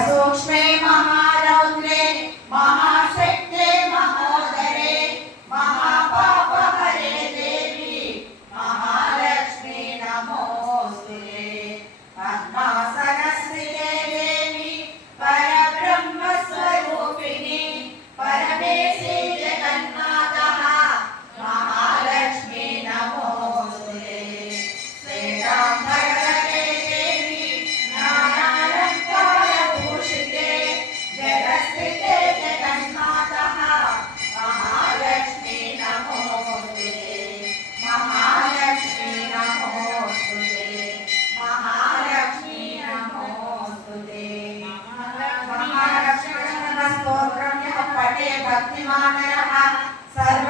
सूक्ष्मे महारौद्रे महाशक्ते महोदरे महापापहरे देवी महालक्ष्मी नमोस्तुते पद्मासनस्थिते देवी परब्रह्मस्वरूपिणी परमेशी जगन्मातः महालक्ष्मी नमोस्तुते श्वेताम्बरधरे देवी नानालङ्कारभूषिते जगत्स्थिते जगन्मातः महालक्ष्मी नमोस्तुते महालक्ष्मी नमोस्तुते महालक्ष्मी नमोस्तुते महालक्ष्मी स्तोत्रं यः पठे भक्तिमानः सर्व